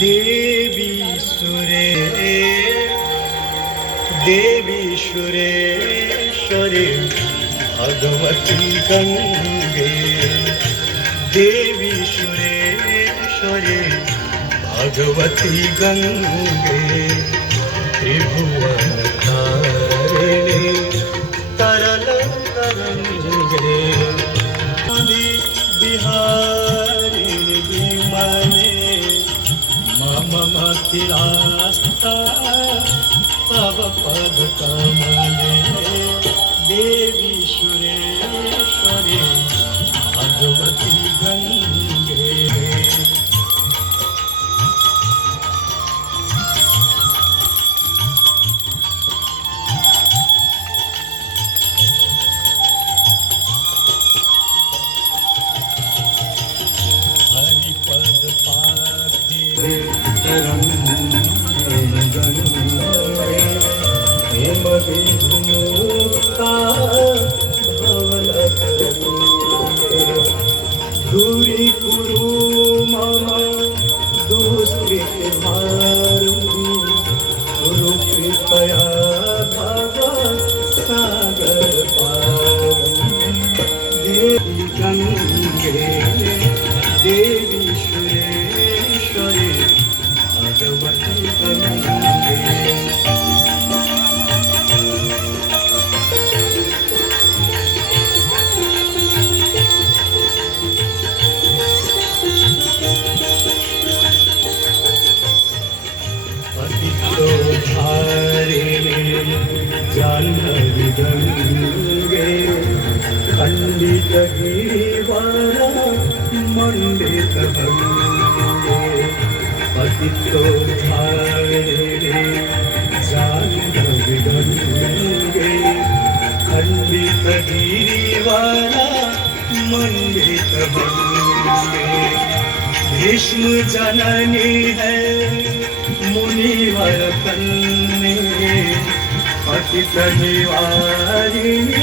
देवी सुरे देवी सुरेश्वरे भगवती गंगे देवी सुरेश्वरे भगवती गंगे त्रिभुवन तारिणी तरल तरंगे बिहारिणी विमले मम मतिरास्ता तव पद कमले देवी सुरेश्वरी भगवती गंगे हरिपद पादे हेम विमुक्ता भवन दूरी कुरु मम दुष्कृत भारु गुरु कृपया भव सागर पारु देवी गंगे देवी सुरेश्वरी भगवती गंगे जाह्नवी गंगे खंडित गिरिवर मंडित भंगे पतितोद्धारिणे जाह्नवी गंगे खंडित गिरिवर मंडित भंगे भीष्म जननी है मुनिवर कन्ये पतित निवारिणी